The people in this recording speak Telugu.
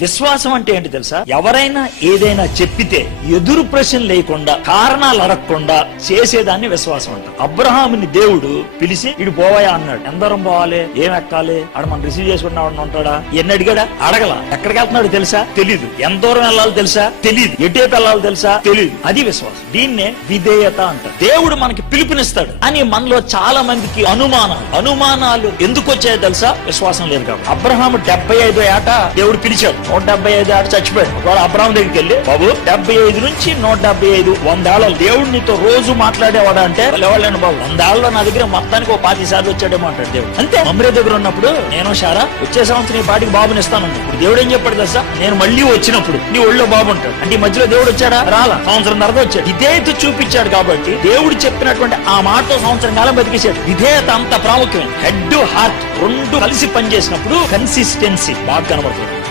విశ్వాసం అంటే ఏంటి తెలుసా? ఎవరైనా ఏదైనా చెప్పితే ఎదురు ప్రశ్న లేకుండా, కారణాలు అడగకుండా చేసేదాన్ని విశ్వాసం అంటారు. అబ్రహాముని దేవుడు పిలిచి ఇటు పోవాయా అన్నాడు. ఎందరం పోవాలి, ఏం ఎక్కాలి, ఆడ మనం రిసీవ్ చేసుకున్నాడు ఉంటాడా, ఎన్ని అడిగాడా? అడగల. ఎక్కడికి వెళ్తున్నాడు తెలుసా? తెలీదు. ఎంత దూరం వెళ్ళాలో తెలుసా? తెలీదు. ఎటేపు వెళ్ళాలో తెలుసా? తెలీదు. అది విశ్వాసం. దీన్నే విధేయత అంటారు. దేవుడు మనకి పిలుపునిస్తాడు అని మనలో చాలా మందికి అనుమానాలు ఎందుకు వచ్చాయో తెలుసా? విశ్వాసం లేదు కాబట్టి. అబ్రహాము 75 ఏట దేవుడు పిలిచాడు. 175 ఏట చచ్చిపోయాడు. ఒకవేళ అబ్రహాం దగ్గరికి వెళ్ళి, బాబు 75 నుంచి 175 100 ఏళ్ళ దేవుడు నీతో రోజు మాట్లాడేవాడు అంటే లేవాళ్ళండి బాబు, 100 ఏళ్ళలో నా దగ్గర మొత్తానికి 50 సార్లు వచ్చాడేమో అంటాడు దేవుడు. అంతే. మమ్రే దగ్గర ఉన్నప్పుడు నేను షారా వచ్చే సంవత్సరం ఈ పాటికి బాబుని ఇస్తాను. ఇప్పుడు దేవుడు ఏం చెప్పాడు తెలుసా? నేను మళ్ళీ వచ్చినప్పుడు నీ ఒళ్ళో బాబు ఉంటాడు. అంటే ఈ మధ్యలో దేవుడు వచ్చాడా? రాలా. సంవత్సరం తర్వాత వచ్చాడు. విధేయత చూపించాడు కాబట్టి దేవుడు చెప్పినటువంటి ఆ మాటతో సంవత్సరం కాలం బతికేశాడు. విధేయత అంత ప్రాముఖ్యమైన. హెడ్ హార్ట్ రెండు కలిసి పనిచేసినప్పుడు కన్సిస్టెన్సీ బాగా కనబడుతుంది.